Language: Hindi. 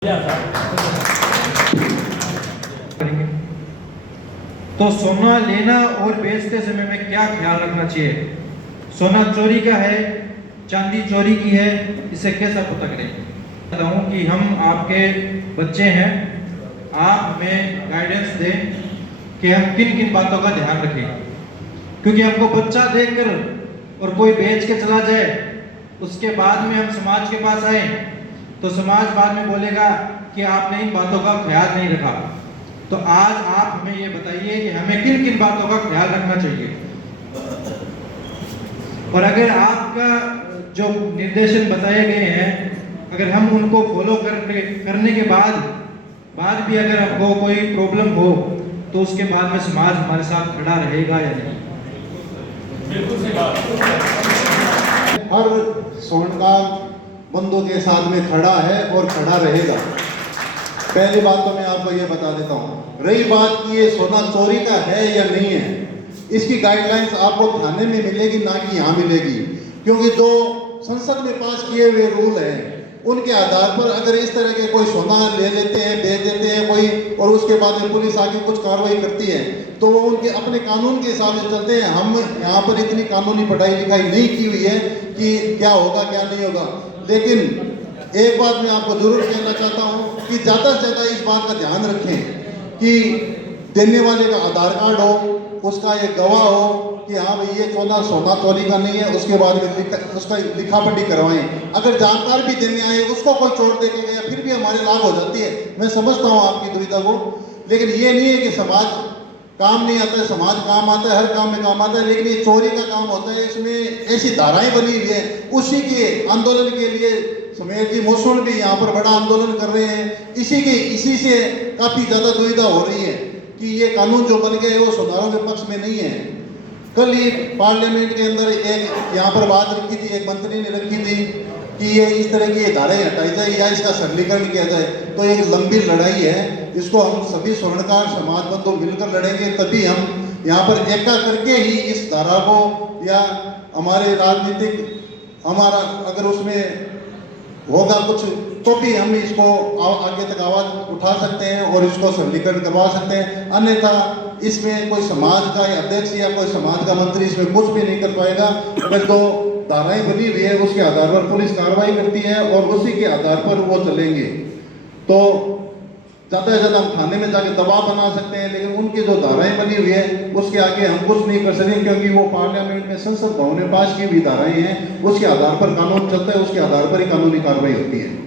तो सोना लेना और बेचते समय में क्या ख्याल रखना चाहिए? सोना चोरी का है, चांदी चोरी की है, इसे कैसा पता करें? बताऊं कि हम आपके बच्चे हैं, आप हमें गाइडेंस दें कि हम किन किन बातों का ध्यान रखें, क्योंकि हमको बच्चा देखकर और कोई बेच के चला जाए, उसके बाद में हम समाज के पास आए तो समाज बाद में बोलेगा कि आपने इन बातों का ख्याल नहीं रखा। तो आज आप हमें ये बताइए कि हमें किन किन बातों का ख्याल रखना चाहिए, और अगर आपका जो निर्देशन बताए गए हैं अगर हम उनको फॉलो करने के बाद भी अगर हमको कोई प्रॉब्लम हो तो उसके बाद में समाज हमारे साथ खड़ा रहेगा या नहीं? बिल्कुल सही बात। हर स्वर्णकार बंदों के साथ में खड़ा है और खड़ा रहेगा। पहली बात तो मैं आपको ये बता देता हूँ। रही बात कि ये सोना चोरी का है या नहीं है, इसकी गाइडलाइंस आपको थाने में मिलेगी, ना कि यहाँ मिलेगी, क्योंकि जो संसद में पास किए हुए रूल हैं उनके आधार पर अगर इस तरह के कोई सोना ले लेते हैं, बेच देते हैं कोई, और उसके बाद में पुलिस आके कुछ कार्रवाई करती है तो वो उनके अपने कानून के हिसाब से चलते हैं। हम यहाँ पर इतनी कानूनी पढ़ाई लिखाई नहीं की हुई है कि क्या होगा क्या नहीं होगा। लेकिन एक बात मैं आपको जरूर कहना चाहता हूँ कि ज़्यादा से ज़्यादा इस बात का ध्यान रखें कि देने वाले का आधार कार्ड हो, उसका एक गवाह हो कि हाँ भाई ये सोना चोरी का नहीं है, उसके बाद में उसका लिखा पढ़ी करवाएं। अगर जानकार भी देने आए उसको कोई चोट दे के गया फिर भी हमारे लाभ हो जाती है। मैं समझता हूँ आपकी दुविधा को, लेकिन ये नहीं है कि समाज काम नहीं आता है, समाज काम आता है, हर काम में काम आता है, लेकिन ये चोरी का काम होता है। इसमें ऐसी धाराएं बनी हुई है, उसी के आंदोलन के लिए सुमेर जी मोसुल भी यहाँ पर बड़ा आंदोलन कर रहे हैं। इसी से काफ़ी ज़्यादा दुविधा हो रही है कि ये कानून जो बन गए वो सुधारों के पक्ष में नहीं है। कल ही पार्लियामेंट के अंदर एक यहाँ पर बात रखी थी, एक मंत्री ने रखी थी कि ये इस तरह की ये धाराएं हटाई जाए या इसका सरलीकरण किया जाए। तो एक लंबी लड़ाई है, इसको हम सभी स्वर्णकार समाज बंधु मिलकर लड़ेंगे, तभी हम यहाँ पर एका करके ही इस धारा को, या हमारे राजनीतिक हमारा अगर उसमें होगा कुछ तो भी हम इसको आगे तक आवाज उठा सकते हैं और इसको सरलीकरण करवा सकते हैं। अन्यथा इसमें कोई समाज का या अध्यक्ष या कोई समाज का मंत्री इसमें कुछ भी नहीं कर पाएगा। अगर जो धाराएं बनी हुई है उसके आधार पर पुलिस कार्रवाई करती है और उसी के आधार पर वो चलेंगे। तो ज़्यादा से ज़्यादा हम थाने में जाके दबाव बना सकते हैं, लेकिन उनकी जो धाराएं बनी हुई है उसके आगे हम कुछ नहीं कर सकते, क्योंकि वो पार्लियामेंट में संसद भवन में पास की हुई धाराएं हैं, उसके आधार पर कानून चलता है, उसके आधार पर ही कानूनी कार्रवाई होती है।